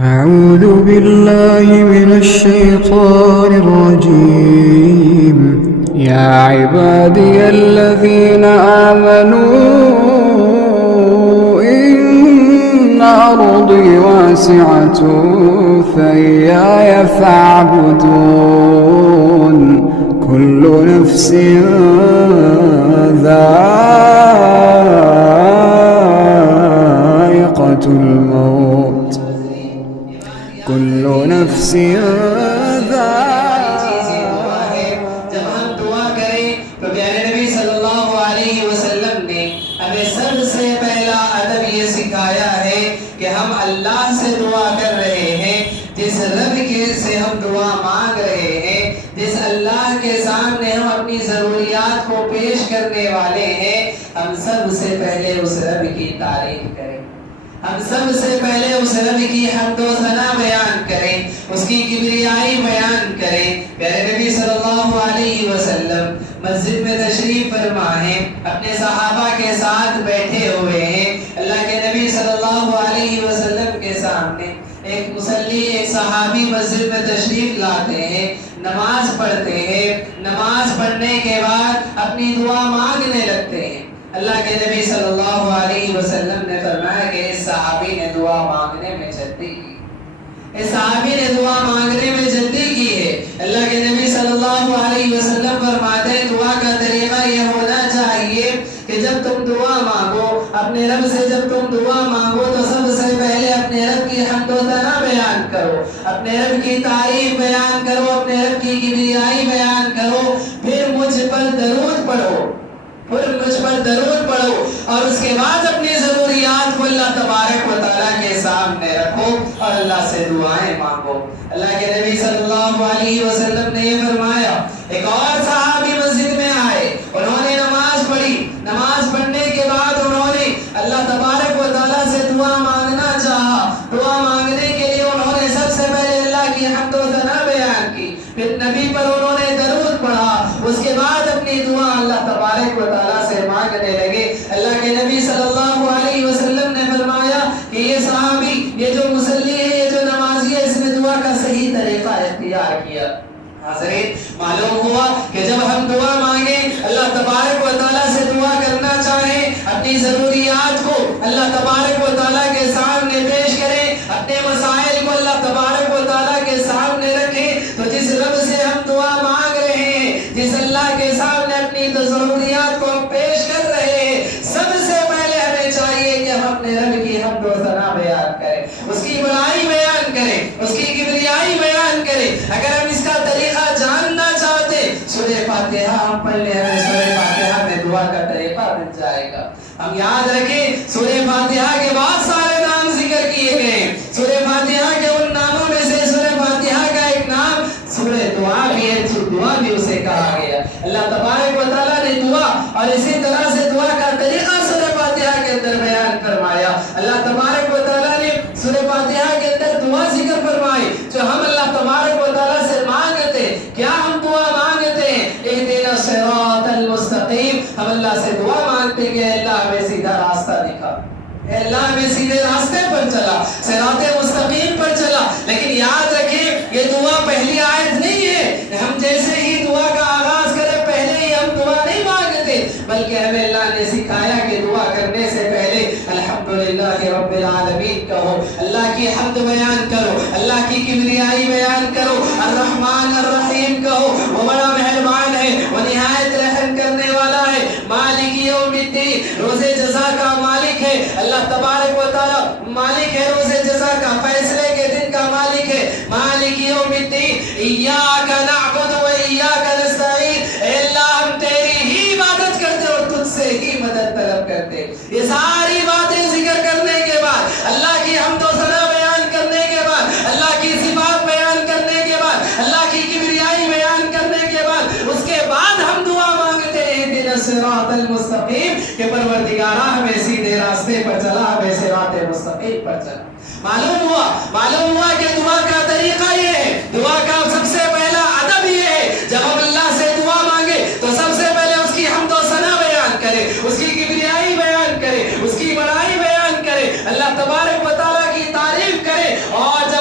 أعوذ بالله من الشيطان الرجيم يا عبادي الذين آمنوا إن أرضي واسعة فإياي فاعبدون كل نفس ذائقة الموت كل نفس جب ہم دعا کریں تو پیارے نبی صلی اللہ علیہ وسلم نے ہمیں سب سے پہلا ادب یہ سکھایا ہے کہ ہم اللہ سے دعا کر رہے ہیں، جس رب کے سے ہم دعا مانگ رہے ہیں، جس اللہ کے سامنے ہم اپنی ضروریات کو پیش کرنے والے ہیں، ہم سب سے پہلے اس رب کی تعریف کریں، ہم سب سے پہلے اس رب کی حمد و ثنا بیان کریں، اس کی کبریائی بیان کریں۔ پیارے نبی صلی اللہ علیہ وسلم مسجد میں تشریف فرما ہیں، اپنے صحابہ کے ساتھ بیٹھے ہوئے ہیں۔ اللہ کے نبی صلی اللہ علیہ وسلم کے سامنے ایک مصلی، ایک صحابی مسجد میں تشریف لاتے ہیں، نماز پڑھتے ہیں، نماز پڑھنے کے بعد اپنی دعا مانگنے لگتے ہیں۔ اللہ کے نبی صلی اللہ علیہ وسلم نے فرمایا کہ اس صحابی نے دعا مانگنے میں جلدی کی، اس صحابی نے دعا مانگنے میں جلدی کی ہے۔ اللہ کے نبی صلی اللہ علیہ وسلم فرماتے ہیں دعا کا طریقہ یہ ہونا چاہیے کہ جب تم دعا مانگو، اپنے رب سے جب تم دعا مانگو تو سب سے پہلے اپنے رب کی حمد و ثنا بیان کرو، اپنے رب کی تعریف بیان کرو، اپنے رب کی کبریائی بیان کرو، پھر مجھ پر درود پڑھو، اور اس کے بعد اپنی ضروریات کو اللہ تبارک و تعالیٰ کے سامنے رکھو اور اللہ سے دعائیں مانگو۔ اللہ کے نبی صلی اللہ علیہ وسلم نے یہ فرمایا۔ ایک اور صحابی مسجد میں آئے، انہوں نے نماز پڑھی، نماز پڑھنے کے بعد انہوں نے اللہ تبارک و تعالیٰ سے دعا مانگنا چاہا۔ دعا مانگنے کے لیے انہوں نے سب سے پہلے اللہ کی حمد و ثنا بیان کی، پھر نبی پر انہوں نے درود پڑھا، اس کے بعد اپنی دعا اللہ تبارک و تعالیٰ سے مانگنے لگے۔ اللہ کے نبی صلی اللہ علیہ وسلم نے فرمایا کہ یہ صحابی، یہ جو مصلی ہے، یہ جو نمازی ہے، اس نے دعا کا صحیح طریقہ اختیار کیا۔ حاضرین، معلوم ہوا کہ جب ہم دعا مانگیں، اللہ تبارک و تعالیٰ سے دعا کرنا چاہیں، اپنی ضروریات کو اللہ تبارک و تعالیٰ کے سامنے پیش کریں، اپنے مسائل کو اللہ تبارک و تعالیٰ کے سامنے رکھیں، تو جس رب سے ہم دعا مانگ رہے ہیں، جس اللہ کے سامنے اپنی ضروریات کو ہم پیش کر رہے ہیں، سب سے پہلے ہمیں چاہیے کہ ہم اپنے رب کی حمد و ثنا بیان کریں، اس کی بڑائی بیان کریں، اس کی کبریائی بیان کریں۔ اگر ہم اس کا طریقہ جاننا چاہتے، سورہ فاتحہ ہم پڑھ لیں، ہمیں سورہ فاتحہ میں دعا کا طریقہ مل جائے گا۔ ہم یاد رکھیں سورہ فاتحہ کے بعد سارے نام ذکر کیے گئے ہیں۔ سورہ فاتحہ کے ان ناموں میں سے سورہ فاتحہ کا ایک نام سورہ دعا بھی ہے، دعا بھی اسے کہا گیا۔ اللہ تبارک و تعالیٰ نے دعا اور اسی طرح سے دعا کا طریقہ سورہ فاتحہ کے اندر بیان فرمایا۔ اللہ تبارک و تعالیٰ نے سورہ فاتحہ کے اندر دعا ذکر فرمائی جو ہم اللہ تبارک و تعالیٰ سے مانگتے۔ کیا ہم دعا مانگتے ہیں؟ اہدنا الصراط المستقیم، ہم اللہ سے دعا مانگتے ہیں کہ اللہ ہمیں سیدھا راستہ دکھا، اے اللہ ہمیں سیدھے راستے پر چلا، صراط مستقیم پر چلا۔ لیکن یاد رکھیں یہ دعا پہلی آیت نہیں ہے، ہم جیسے ہی دعا کا آغاز کریں پہلے ہی ہم دعا نہیں مانگتے، بلکہ ہمیں اللہ نے سکھایا کہ دعا کرنے سے پہلے الحمدللہ رب العالمین کہو، اللہ کی حمد بیان کرو، اللہ کی کبریائی بیان کرو، الرحمن الرحیم کہو، وہ بڑا مہربان ہے، وہ نہایت رحم کرنے والا ہے، مالک یوم الدین، روز جزا کا مالک ہے۔ اللہ تبارک و تعالیٰ مالک ہے روز جزا کا، فیصلے کے دن کا مالک ہے، مالک یوم الدین۔ ایاک نعبد و ایاک نستعین، اے اللہ ہم تیری ہی عبادت کرتے اور تجھ سے ہی مدد طلب کرتے۔ یہ ساری باتیں ذکر کرنے کے بعد، اللہ کی حمد و ثنا بیان کرنے کے بعد، اللہ کی صفات بیان کرنے کے بعد، اللہ کی کبریائی بیان کرنے کے بعد، اس کے بعد ہم دعا مانگتے ہیں اہدنا الصراط المستقیم کہ پروردگارا ہمیں سیدھے راستے پر چلا، ہمیں صراط مستقیم پر چلا۔ معلوم ہوا کہ دعا کا طریقہ یہ ہے، دعا کا سب سے پہلا ادب یہ ہے، جب ہم اللہ سے دعا مانگے تو سب سے پہلے اس کی حمد و ثنا بیان کرے، اس کی کبریائی بیان کرے، اس کی بڑائی بیان کرے، اللہ تبارک و تعالیٰ کی تعریف کرے، اور جب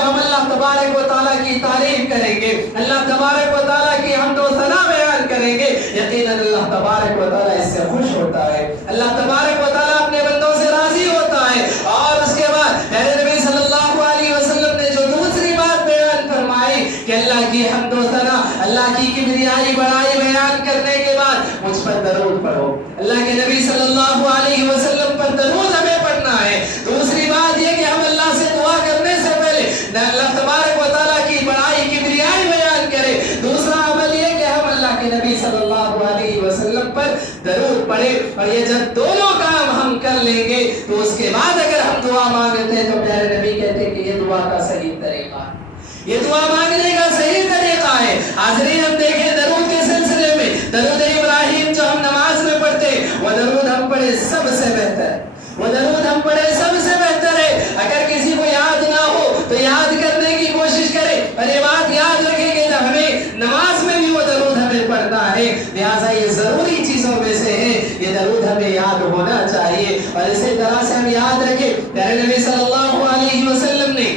گے, اللہ تبارک و تعالیٰ کی حمد و ثنا بیان کریں گے, یقیناً اللہ تبارک و تعالیٰ اس سے خوش ہوتا ہے, اللہ تبارک و تعالیٰ اپنے بندوں سے راضی ہوتا ہے. اور اس کے بعد میرے نبی صلی اللہ علیہ وسلم نے جو دوسری بات بیان فرمائی کہ اللہ کی حمد و ثنا, اللہ کی کبریائی بڑائی بیان کرنے کے بعد مجھ پر درود پڑھو. اللہ کے نبی صلی اللہ علیہ وسلم پر درود ہمیں پڑھنا ہے. دوسری بات یہ کہ ہم اللہ سے دعا کرنے سے پہلے اللہ تبارک و تعالیٰ کی بڑائی کبریائی بیان کرے. دوسرا عمل یہ کہ ہم اللہ کے نبی صلی اللہ علیہ وسلم پر درود پڑھے. اور یہ جب دونوں کام ہم کر لیں گے تو اس کے بعد اگر ہم دعا مانگتے ہیں تو پیارے نبی کہتے ہیں کہ یہ دعا کا صحیح طریقہ ہے, یہ دعا مانگنے کا صحیح طریقہ ہے. حاضرین ہم دیکھیں درود کے سلسلے میں درود ابراہیم جو ہم نماز میں پڑھتے وہ درود ہم پڑھے سب سے بہتر, وہ درود ہم پڑھے سب سے بہتر ہے. اگر کسی کو یاد نہ ہو تو یاد کرنے کی کوشش کرے, اور یہ بات یاد رکھیں کہ جب ہمیں نماز میں بھی وہ درود ہمیں پڑھنا ہے, لہٰذا یہ ضروری چیزوں میں سے ہے, یہ درود ہمیں یاد ہونا چاہیے. اور اسی طرح سے ہم یاد رکھیں پیارے نبی صلی اللہ علیہ وسلم نے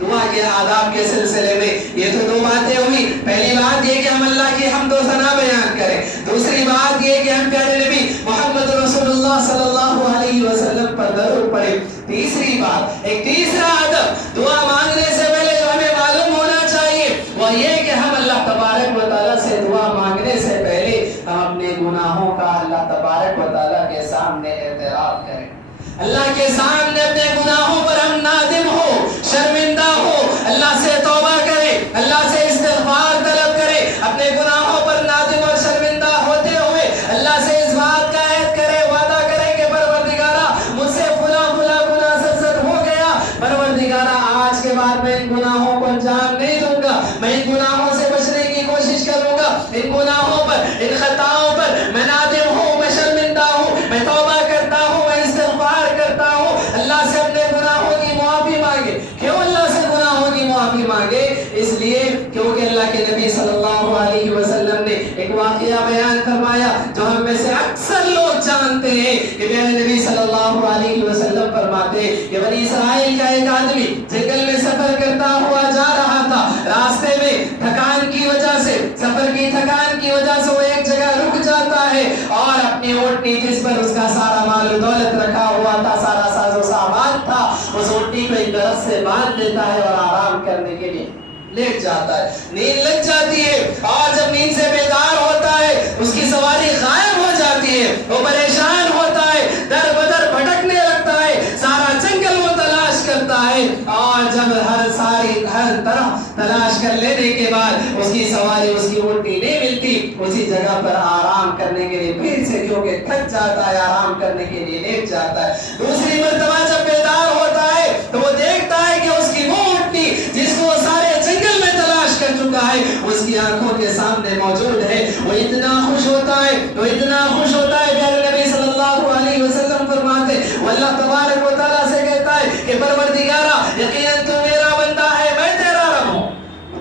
دعا کے آداب کے سلسلے میں یہ تو دو باتیں ہوئی. پہلی بات یہ کہ ہم اللہ کی حمد و ثنا بیان کریں, دوسری بات یہ کہ ہم پیارے نبی محمد رسول اللہ صلی اللہ علیہ وسلم پر درود پڑھیں. تیسری بات, ایک تیسرا ادب دعا مانگنے سے پہلے جو ہمیں معلوم ہونا چاہیے وہ یہ کہ ہم اللہ تبارک و تعالیٰ سے دعا مانگنے سے پہلے ہم اپنے گناہوں کا اللہ تبارک و تعالیٰ کے سامنے اعتراف کریں. اللہ کے سامنے اپنے گناہوں پر ہم نادم ہو, شرمندہ ہو, اللہ سے توبہ کرے, اللہ سے استغفار طلب کرے. اپنے گناہوں پر نادم اور شرمندہ ہوتے ہوئے اللہ سے اس بات کا عہد کرے, وعدہ کرے کہ پروردگارا مجھ سے فلاں فلاں گناہ سرزد ہو گیا, پروردگارا آج کے بعد میں ان گناہوں کو انجام نہیں دوں گا, میں ان گناہوں سے بچنے کی کوشش کروں گا, ان گناہوں پر, ان خطاؤں پر میں نادم ہوں, میں شرمندہ ہوں, میں توبہ کرتا ہوں, میں استغفار کرتا ہوں. اللہ سے اپنے گناہوں کی معافی مانگے. کیوں اللہ سے گناہوں کی معافی مانگے؟ اس لیے کیونکہ اللہ کے نبی صلی اللہ علیہ وسلم نے ایک واقعہ بیان فرمایا جو ہم میں سے اکثر لوگ جانتے ہیں کہ میرے نبی صلی اللہ علیہ وسلم فرماتے کہ بنی اسرائیل کا ایک آدمی جنگل میں سفر کرتا ہوا جا رہا تھا. راستے میں تھکان کی وجہ سے, سفر کی تھکان کی وجہ سے وہ ایک جگہ رک جاتا ہے اور اپنی اونٹنی جس پر اس کا سارا مال و دولت رکھا ہوا تھا, سارا ساز و سامان تھا, اس اونٹنی کو ایک درخت سے باندھ دیتا ہے اور آرام کرنے کے لیے لیٹ جاتا ہے. نیند لگ جاتی ہے اور جب نیند سے بیدار ہوتا ہے اس کی سواری غائب ہو جاتی ہے, وہ پریشان ہوتا ہے, در بدر بھٹکنے لگتا ہے, سارا جنگل وہ تلاش کرتا ہے, اور جب ہر طرح تلاش کر لینے کے بعد اس کی سواری, اس کی اونٹنی نہیں ملتی, اسی جگہ پر آرام کرنے کے لیے پھر سے کیونکہ تھک جاتا ہے آرام کرنے کے لیے لیٹ جاتا ہے. دوسری مرتبہ جب بیدار ہوتا ہے تو وہ دیکھتا ہے کہ اس کی وہ اونٹنی جس کو سارے جنگل میں تلاش کر چکا ہے اس کی آنکھوں کے سامنے موجود ہے. وہ اتنا خوش ہوتا ہے, وہ اتنا خوش ہوتا ہے. پیارے نبی صلی اللہ علیہ وسلم فرماتے وہ اللہ تبارک و تعالیٰ سے کہتا ہے کہ پروردگارا یقیناً تو میرا بندہ ہے, میں تیرا رب ہوں,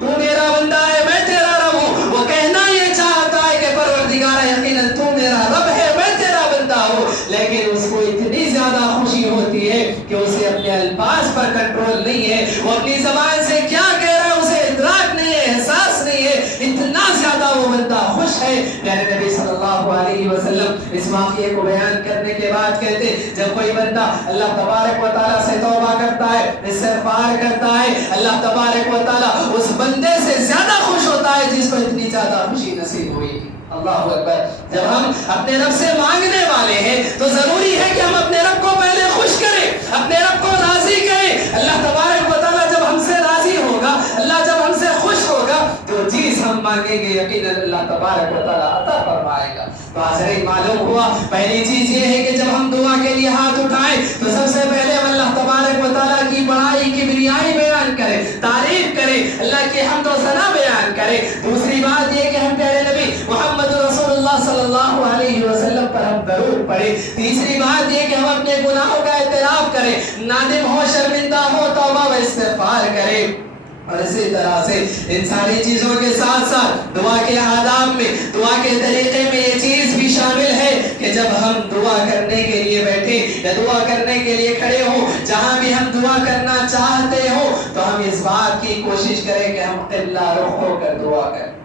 تو میرا بندہ ہے, میں تیرا رب ہوں. وہ کہنا یہ چاہتا ہے کہ پروردگارا یقیناً تو میرا رب ہے, میں تیرا بندہ ہوں, لیکن اس کو اتنی زیادہ خوشی ہوتی ہے کہ اسے اپنے الفاظ پر کنٹرول نہیں ہے, وہ اپنی زبان سے کیا کہہ رہا ہے اسے ادراک نہیں ہے, احساس نہیں ہے, اتنا زیادہ وہ بندہ خوش ہے. پیارے نبی صلی اللہ علیہ وسلم اس واقعے کو بیان کرنے کے بعد کہتے جب کوئی بندہ اللہ تبارک و تعالیٰ سے توبہ کرتا ہے, استغفار کرتا ہے, اللہ تبارک و تعالیٰ اس بندے سے زیادہ خوش ہوتا ہے جس کو اتنی زیادہ خوشی نصیب ہوئی. اللہ اکبر. جب ہم اپنے رب سے مانگنے والے ہیں تو ضروری ہے کہ ہم اپنے رب کو پہلے خوش کریں, اپنے رب کو راضی کریں. اللہ تبارک و تعالیٰ جب ہم سے راضی ہوگا, اللہ جب ہم سے خوش ہوگا تو چیز ہم مانگیں گے یقیناً اللہ تبارک و تعالیٰ عطا فرمائے گا. تو حاضرین معلوم ہوا پہلی چیز یہ ہے کہ جب ہم دعا کے لیے ہاتھ اٹھائیں تو سب سے پہلے ہم اللہ تبارک و تعالیٰ کی بڑائی کبریائی بیان کریں, تعریف کریں, اللہ کی حمد و ثنا بیان کریں. دوسری بات یہ کہ ہم پیارے نبی محمد رسول اللہ صلی اللہ علیہ وسلم پر ہم درود پڑھیں. تیسری بات یہ کہ ہم اپنے گناہوں کا اعتراف کریں, نادم ہو, شرمندہ ہو, توبہ و استغفار کریں. اور اسی طرح سے ان ساری چیزوں کے ساتھ ساتھ دعا کے آداب میں, دعا کے طریقے میں یہ چیز بھی شامل ہے کہ جب ہم دعا کرنے کے لیے بیٹھے یا دعا کرنے کے لیے کھڑے ہوں, جہاں بھی ہم دعا کرنا چاہتے ہوں تو ہم اس بات کی کی کوشش کریں کہ ہم قبلہ رخ ہو کر دعا کریں،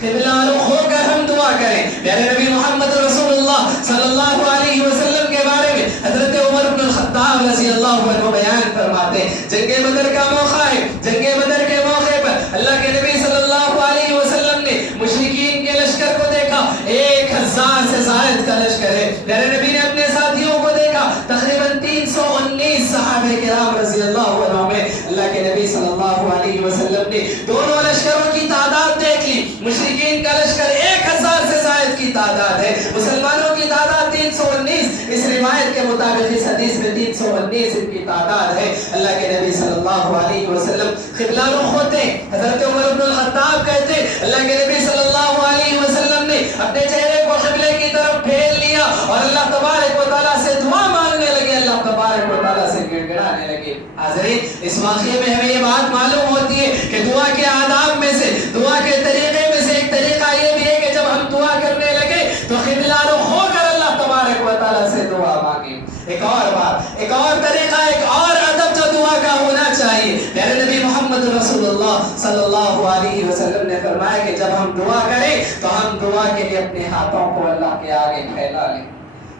قبلہ رخ ہو کر ہم دعا کریں۔ پیارے نبی محمد رسول اللہ صلی اللہ علیہ وسلم کے بارے میں حضرت عمر بن الخطاب رضی اللہ عنہ بیان فرماتے ہیں، جنگ بدر کا موقع ہے، جنگ بدر کے موقع پر اللہ کے نبی صلی اللہ علیہ وسلم نے مشرکین کے لشکر کو دیکھا، 1000 سے زائد کا لشکر ہے۔ پیارے نبی نے اپنے ساتھیوں کو دیکھا، تقریباً 319 صحابہ کرام رضی اللہ عنہ میں اللہ کے نبی صلی اللہ علیہ وسلم نے دونوں لشکروں کی تعداد دیکھ لی۔ مشرکین کا لشکر 1000 سے زائد کی تعداد ہے، مسلمانوں کی تعداد 319، اس روایت کے مطابق اس حدیث میں 319 ان کی تعداد ہے۔ اللہ کے نبی صلی اللہ علیہ وسلم قبلہ رخ ہوتے ہیں۔ حضرت عمر بن الخطاب کہتے ہیں اللہ کے نبی صلی اللہ علیہ وسلم نے اپنے چہرے کو قبلے کی طرف پھیر لیا اور اللہ تبارک و تعالیٰ سے دعا مانگنے لگے، اللہ تبارک و تعالیٰ سے گڑ گڑانے لگے۔ حاضرین، اس واقعے میں ہمیں یہ بات معلوم ہوتی ہے کہ دعا کے آداب میں سے، دعا کے طریقے میں سے ایک طریقہ یہ بھی ہے کہ جب ہم دعا کرنے لگے تو قبلہ رخ ہو کر اللہ تبارک و تعالیٰ سے دعا مانگیں۔ ایک اور بات، ایک اور طریقہ، ایک اور ادب جو دعا کا ہونا چاہیے، پیارے نبی محمد رسول اللہ صلی اللہ علیہ وسلم نے فرمایا کہ جب ہم دعا کریں تو ہم دعا کے لیے اپنے ہاتھوں کو اللہ کے آگے پھیلا لیں،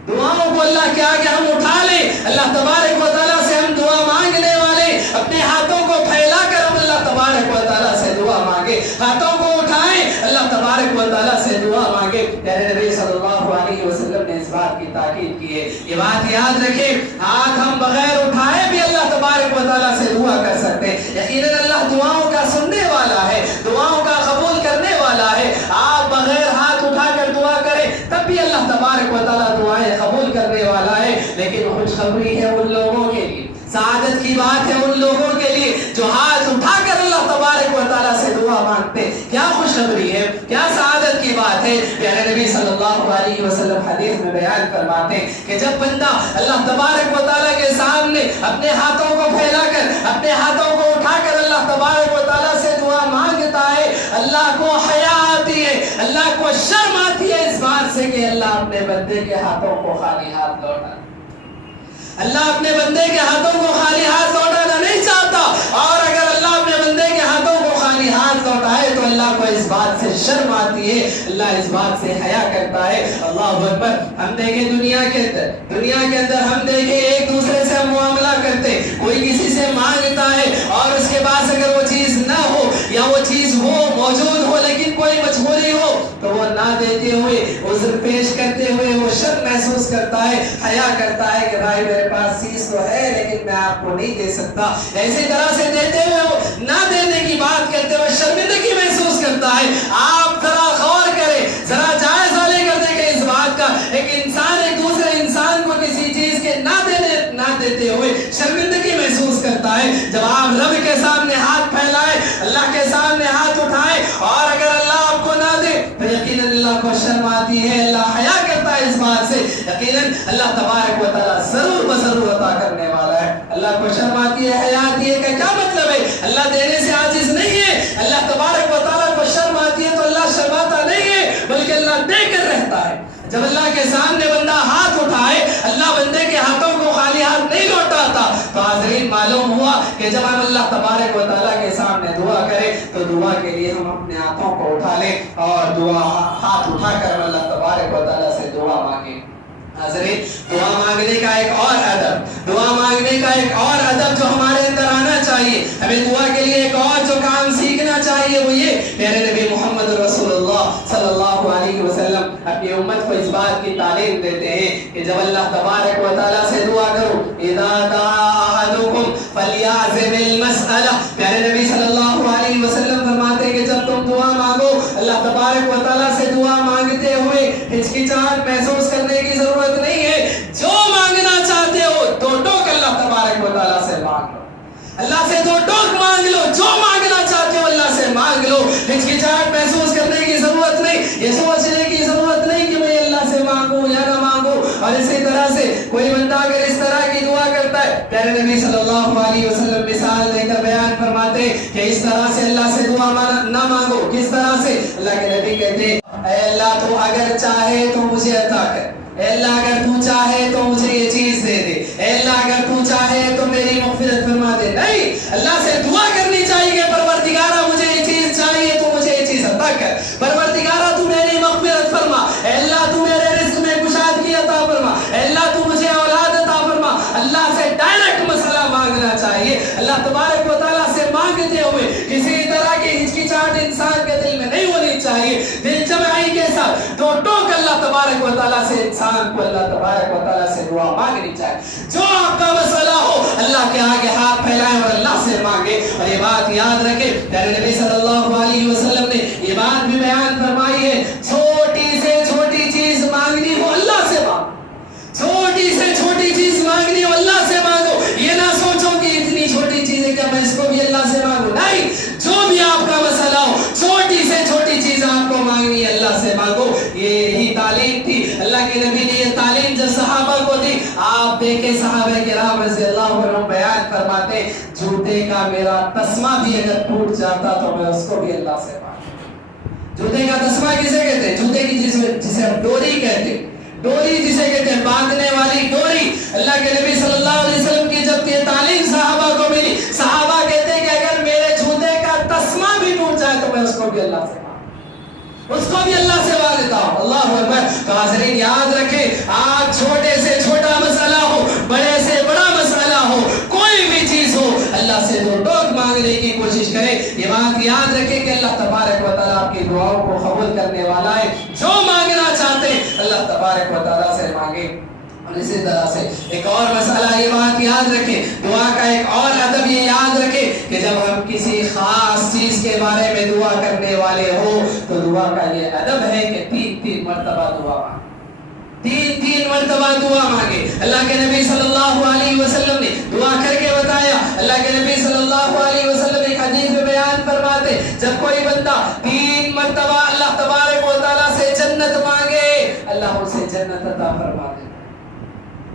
دعاؤں کو اللہ کے آگے ہم اٹھا لیں۔ اللہ تبارک و تعالیٰ سے ہم دعا مانگنے والے اپنے ہاتھوں کو پھیلا کر ہم اللہ تبارک و تعالیٰ سے دعا مانگے، ہاتھوں کو اٹھائیں، اللہ تبارک و تعالیٰ سے دعا مانگے۔ پیارے نبی صلی اللہ علیہ وسلم نے اس بات کی تاکید کی ہے، یہ بات یاد رکھیں، ہاتھ ہم بغیر اٹھائے بھی اللہ تبارک و تعالیٰ سے دعا کر سکتے ہیں۔ یقیناً اللہ دعاؤں کا سننے والا ہے، دعاؤں کا قبول کرنے والا ہے۔ آپ بغیر ہاتھ اٹھا کر دعا کریں تب بھی اللہ تبارک و تعالیٰ دعائیں قبول کرنے والا ہے۔ لیکن خوشخبری ہے ان لوگوں کے لیے، سعادت کی بات ہے ان لوگوں کے لیے جو ہاتھ اٹھا کر اللہ تبارک و تعالیٰ سے دعا مانگتے۔ کیا خوشخبری ہے، کیا سعادت کی بات ہے۔ پیارے نبی صلی اللہ علیہ وسلم حدیث میں بیان فرماتے ہیں کہ جب بندہ اللہ تبارک و تعالیٰ کے سامنے اپنے ہاتھوں کو پھیلا کر، اپنے ہاتھوں کو اٹھا کر اللہ تبارک و تعالیٰ سے دعا مانگتا ہے، اللہ کو حیا آتی ہے، اللہ کو شرم آتی ہے اس بات سے کہ اللہ اپنے بندے کے ہاتھوں کو خالی ہاتھ لوٹا، اللہ اپنے بندے کے ہاتھوں کو خالی ہاتھ لوٹانا نہیں چاہتا۔ اور اگر اللہ اپنے بندے کے ہاتھوں کو خالی ہاتھ لوٹائے تو اللہ کو اس بات سے شرم آتی ہے، اللہ اس بات سے حیا کرتا ہے۔ اللہ اکبر۔ ہم دیکھیں دنیا کے اندر ہم دیکھیں ایک دوسرے سے ہم معاملہ کرتے، کوئی کسی سے مانگتا ہے اور اس کے پاس اگر وہ چیز نہ ہو یا وہ چیز ہو موجود ہو لیکن کوئی مجبوری ہو تو وہ نہ دیتے ہوئے، عذر پیش کرتے ہوئے وہ شرم محسوس کرتا ہے، حیا کرتا ہے کہ بھائی میرے پاس چیز تو ہے لیکن میں آپ کو نہیں دے سکتا۔ ایسی طرح سے دیتے ہوئے وہ نہ دینے کی بات کرتے ہوئے شرمندگی محسوس کرتا ہے۔ آپ ذرا غور کریں، ذرا جائزہ لے کر دیکھیں اس بات کا، ایک انسان ایک دوسرے انسان کو کسی چیز کے نہ دیتے ہوئے شرمندگی محسوس کرتا ہے۔ جب آپ رب کے سامنے ہاتھ پھیلائیں، اللہ کے سامنے ہاتھ اٹھائیں اور اگر اللہ آپ کو نہ دے تو یقیناً اللہ کو شرم آتی ہے، اللہ حیا کرتا ہے اس بات سے۔ یقیناً اللہ تبارک و تعالیٰ ضرور بضرور عطا کرنے والا ہے۔ اللہ کو شرم آتی ہے، حیا آتی ہے کہ کیا مطلب ہے؟ اللہ دینے سے عاجز نہیں ہے۔ اللہ تبارک و تعالیٰ کو شرم آتی ہے تو اللہ شرماتا نہیں ہے بلکہ اللہ دے کر رہتا ہے۔ جب اللہ کے سامنے بندہ ہاتھ اٹھائے، اللہ بندے کے ہاتھوں کو خالی ہاتھ نہیں لوٹاتا۔ تو حاضرین معلوم ہوا کہ جب ہم اللہ تبارک و تعالیٰ کے سامنے دعا کریں تو دعا کے لیے ہم اپنے ہاتھوں کو اٹھا لیں اور ہاتھ اٹھا کر اللہ تبارک و تعالیٰ سے دعا مانگیں۔ حاضرین، دعا مانگنے کا ایک اور ادب جو ہمارے اندر آنا چاہیے، ہمیں دعا کے لیے ایک اور جو کام سیکھنا چاہیے وہ یہ، پیارے نبی محمد رسول اللہ صلی اللہ علیہ وسلم اپنی امت کو اس بات کی تعلیم دیتے ہیں کہ جب اللہ تبارک و تعالیٰ سے دعا کرو، اذا دعا احدکم فلیعزم المسألہ، پیارے نبی صلی اللہ علیہ وسلم فرماتے ہیں کہ جب تم دعا مانگو، اللہ تبارک و تعالیٰ سے دعا مانگتے ہوئے ہچکچاہٹ محسوس کرنے کی ضرورت نہیں ہے۔ جو مانگنا چاہتے ہو دو ٹوک اللہ تبارک و تعالیٰ سے مانگ لو، اللہ سے دو ٹوک مانگ لو، جو مانگنا چاہتے ہو اللہ سے مانگ لو۔ ہچکچاہٹ محسوس کرنے کی ضرورت نہیں، یہ سوچنے کی ضرورت نہیں کہ میں اللہ سے مانگوں یا نہ مانگوں۔ اور اسی طرح سے کوئی بندہ اگر اس طرح کی دعا کرتا ہے، پیارے نبی صلی اللہ علیہ وسلم مثال دے کر بیان فرماتے کہ اس طرح سے اللہ سے دعا نہ مانگو۔ کس طرح سے؟ اللہ کے نبی کہتے ہیں اے اللہ تو اگر چاہے تو مجھے عطا کر، اے اللہ اگر تو چاہے تو مجھے یہ چیز دے دے، اے اللہ اگر تو چاہے تو میری مغفرت فرما دے۔ نہیں، اللہ سے دعا کرنی چاہیے کہ پروردگار تبارک و تعالیٰ سے مانگتے ہوئے کسی طرح کی ہچکچاہٹ انسان کے دل میں نہیں ہونی چاہیے. دل جمعی کے ساتھ دو ٹوک اللہ تبارک و تعالیٰ سے انسان کو اللہ تبارک و تعالیٰ سے دعا مانگنی چاہیے. جو آپ کا مسئلہ ہو اللہ کے آگے ہاتھ پھیلائیں اور اللہ سے مانگے. اور یہ بات یاد رکھیں پیارے نبی صلی اللہ علیہ وسلم نے یہ بات بھی بیان فرمائی ہے, چھوٹی سے چھوٹی چیز مانگنی ہو اللہ سے مانگو. چھوٹی سے چھوٹی چیز مانگنی ہو اللہ سے مانگو. یہ نہ سوچو کہ اتنی چھوٹی چیز ہے کہ میں اس کو بھی اللہ سے مانگوں. نہیں, جو بھی آپ کا مسئلہ ہو چھوٹی سے چھوٹی چیز آپ کو مانگنی ہے اللہ سے مانگو. یہی تعلیم تھی اللہ کے نبی نے, یہ تعلیم جب صحابہ کو دی. آپ دیکھیں صحابہ کرام رضی اللہ عنہ بیان فرماتے جوتے کا میرا تسمہ بھی اگر ٹوٹ جاتا تو میں اس کو بھی اللہ سے مانگتا. جوتے کا تسمہ کسے کہتے ہیں؟ جوتے کی جسے ہم ڈوری کہتے ہیں, ڈوری جسے کہتے ہیں باندھنے والی ڈوری. اللہ کے نبی صلی اللہ علیہ وسلم کی جب یہ تعلیم صحابہ کو ملی, صحابہ کہتے ہیں کہ اگر میرے جوتے کا تسمہ بھی ٹوٹ جائے تو میں اس کو بھی اللہ سے مانگتا, اس کو بھی اللہ سے مانگتا ہوں. اللہ اکبر. تو حاضرین یاد رکھیں, آج چھوٹے سے چھوٹا مسئلہ ہو, بڑے سے بڑا مسئلہ ہو, کوئی بھی چیز ہو, اللہ سے دو ٹوک مانگنے کی کوشش کریں. یہ بات یاد رکھیں کہ اللہ تبارک و تعالیٰ آپ کی دعاؤں کو قبول کرنے والا ہے. جو مانگنا چاہتے ہیں اللہ تبارک و تعالیٰ سے مانگیں. اور اسی طرح سے ایک اور مسئلہ, یہ بات یاد رکھیں, دعا کا ایک اور ادب یہ یاد رکھیں کہ جب ہم کسی خاص چیز کے بارے میں دعا کرنے والے ہو تو دعا کا یہ ادب ہے کہ 3 مرتبہ دعا مانگیں. 3 مرتبہ دعا مانگے. اللہ کے نبی صلی اللہ علیہ وسلم نے دعا کر کے بتایا. اللہ کے نبی صلی اللہ علیہ وسلم ایک حدیث میں بیان فرماتے جب کوئی بندہ 3 مرتبہ اللہ تبارک و تعالیٰ سے جنت مانگے اللہ اسے جنت عطا فرما دے.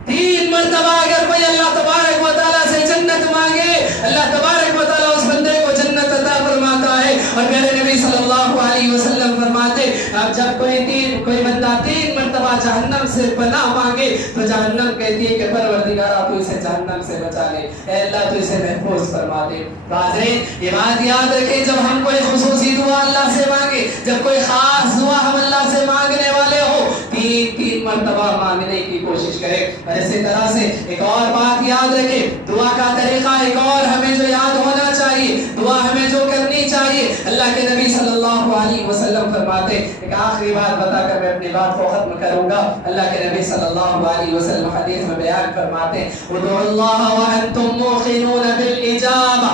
3 مرتبہ اگر کوئی اللہ تبارک و تعالیٰ سے جنت مانگے اللہ تبارک و تعالیٰ اس بندے کو جنت عطا فرماتا ہے. اور میرے نبی صلی اللہ علیہ وسلم فرماتے اب جب کوئی بندہ 3 مرتبہ جہنم سے پناہ مانگے تو جہنم کہتی ہے کہ پروردگارا تو اسے جہنم سے بچا لے, اے اللہ تو اسے محفوظ فرما دے. حاضرین یہ بات یاد رکھیں جب ہم کوئی خصوصی دعا اللہ سے مانگے, جب کوئی خاص دعا ہم اللہ سے مانگنے والے ہو, 3 مرتبہ مانگنے کی کوشش کریں. اور اسی طرح سے ایک اور بات یاد رکھیں, دعا کا طریقہ ایک اور ہمیں جو یاد ہونا چاہیے, دعا ہمیں جو کرنی چاہیے. اللہ کے نبی صلی اللہ علیہ وسلم فرماتے, ایک آخری بات بتا کر میں اپنی بات کو ختم کروں گا. اللہ کے نبی صلی اللہ علیہ وسلم حدیث میں بیان فرماتے ادعوا اللہ وانتم موقنون بالاجابہ,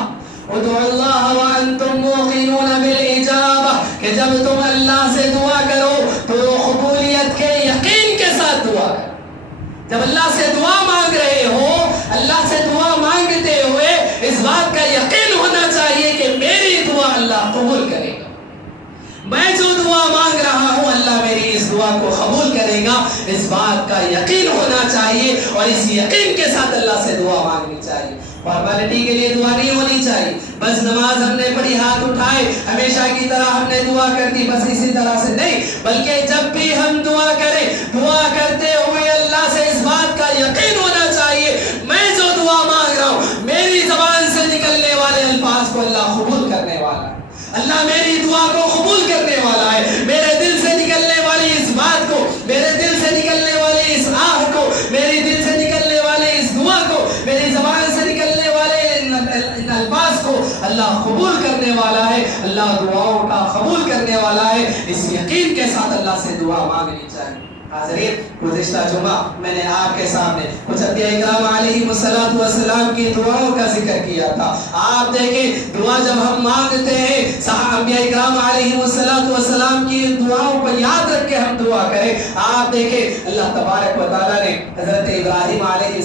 ادعوا اللہ وانتم موقنون بالاجابہ, کہ جب تم اللہ سے دعا کرو تو قبولیت کے یقین کے ساتھ دعا کرو. جب اللہ سے دعا مانگ رہے ہو, اللہ سے دعا مانگتے ہوئے اس بات کا یقین ہونا چاہیے کہ میری دعا اللہ قبول کرے گا. میں جو دعا مانگ رہا ہوں اللہ میری اس دعا کو قبول کرے گا, اس بات کا یقین ہونا چاہیے. اور اس یقین کے ساتھ اللہ سے دعا مانگنی چاہیے. فارمیلٹی کے لیے دعا نہیں ہونی چاہیے, بس نماز ہم نے پڑھی ہاتھ اٹھائے ہمیشہ کی طرح ہم نے دعا کر دی بس اسی طرح سے نہیں, بلکہ جب بھی ہم دعا کریں دعا کرتے ہوئے اللہ سے اس بات کا یقین ہونا چاہیے میں جو دعا مانگ رہا ہوں میری زبان سے نکلنے والے الفاظ کو اللہ قبول کرنے والا ہے, اللہ میری دعا کو قبول کرنے والا ہے. میرے دل سے نکلنے والی اس بات کو, میرے دل سے نکلنے والی اس آہ کو, میری دل سے نکلنے والے اس دعا کو, میری زبان سے نکلنے والے ان الفاظ کو اللہ قبول کرنے والا ہے. اللہ دعاؤں کا قبول کرنے والا ہے. اس یقین کے ساتھ اللہ سے دعا مانگنی چاہیے. حاضرین گزشتہ جمعہ میں نے آپ کے سامنے کچھ انبیاء کرام علیہ السلام کی دعاؤں کا ذکر کیا تھا. آپ دیکھیں دعا جب ہم مانگتے ہیں انبیاء کرام علیہ السلام کی دعاؤں کو یاد رکھ کے ہم دعا کریں. آپ دیکھیں اللہ تبارک و تعالیٰ نے حضرت ابراہیم علیہ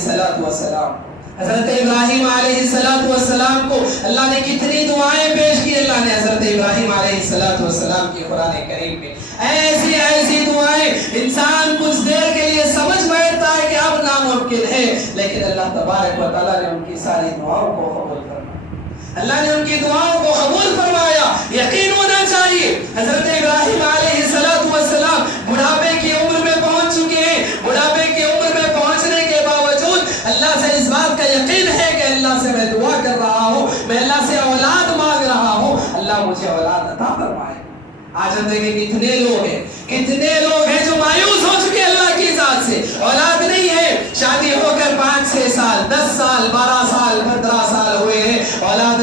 السلام کو اللہ نے کتنی دعائیں پیش کی. اللہ نے حضرت ابراہیم علیہ السلام کی قرآن کریم میں ایسی دعائیں انسان کچھ دیر کے لیے سمجھ بیٹھتا ہے کہ اب ناممکن ہے, لیکن اللہ تبارک و تعالیٰ نے ان کی ساری دعاؤں کو قبول فرمایا. اللہ نے ان کی دعاؤں کو قبول فرمایا. یقین ہونا چاہیے حضرت ابراہیم علیہ السلام بڑھاپے کی عمر میں پہنچ چکے ہیں. بڑھاپے کی عمر میں پہنچنے کے باوجود اللہ سے اس بات کا یقین ہے کہ اللہ سے میں دعا کر رہا ہوں, میں اللہ سے اولاد مانگ رہا ہوں, اللہ مجھے اولاد عطا فرمائے. آج ہم دیکھیں کتنے لوگ ہیں جو مایوس ہو چکے اللہ کی ذات سے. اولاد نہیں ہے, شادی ہو کر 5-6 سال 10 سال 12 سال 15 سال ہوئے ہیں, اولاد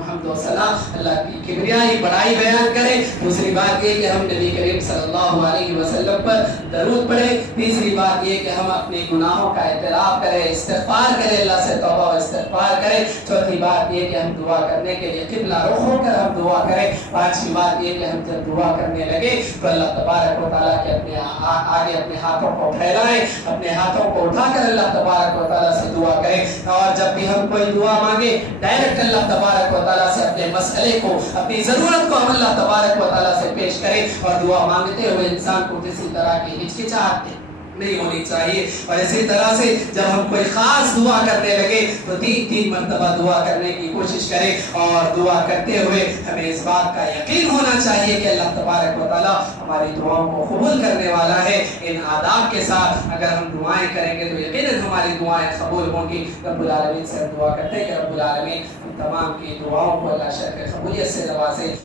حمد و ثنا اللہ کی کبریائی بڑائی بیان کریں. دوسری بات یہ کہ ہم نبی کریم صلی اللہ علیہ وسلم پر درود پڑھیں. تیسری بات یہ کہ ہم اپنے گناہوں کا اعتراف کریں, استغفار کریں, اللہ سے توبہ و استغفار کریں. چوتھی بات یہ کہ ہم دعا کرنے کے لیے قبلہ رخ ہو کر ہم دعا کریں. پانچویں بات یہ کہ ہم جب دعا کرنے لگے تو اللہ تبارک و تعالیٰ کے اپنے آگے اپنے ہاتھوں کو پھیلائیں, اپنے ہاتھوں کو اٹھا کر اللہ تبارک و تعالیٰ سے دعا کریں. اور جب بھی ہم کوئی دعا مانگے ڈائریکٹ اللہ تبارک و تعالیٰ سے اپنے مسئلے کو, اپنی ضرورت کو ہم اللہ تبارک و تعالیٰ سے پیش کریں. اور دعا مانگتے ہوئے انسان کو کسی طرح کی ہچکچاہٹ نہیں ہونی چاہیے. اور اسی طرح سے جب ہم کوئی خاص دعا کرنے لگے تو 3 مرتبہ دعا کرنے کی کوشش کریں. اور دعا کرتے ہوئے ہمیں اس بات کا یقین ہونا چاہیے کہ اللہ تبارک و تعالیٰ ہماری دعاؤں کو قبول کرنے والا ہے. ان آداب کے ساتھ اگر ہم دعائیں کریں گے تو یقیناً ہماری دعائیں قبول ہوں گی. رب العالمین سے دعا کرتے ہیں کہ رب العالمین ہم تمام کی دعاؤں کو اللہ شرف قبولیت سے نوازے.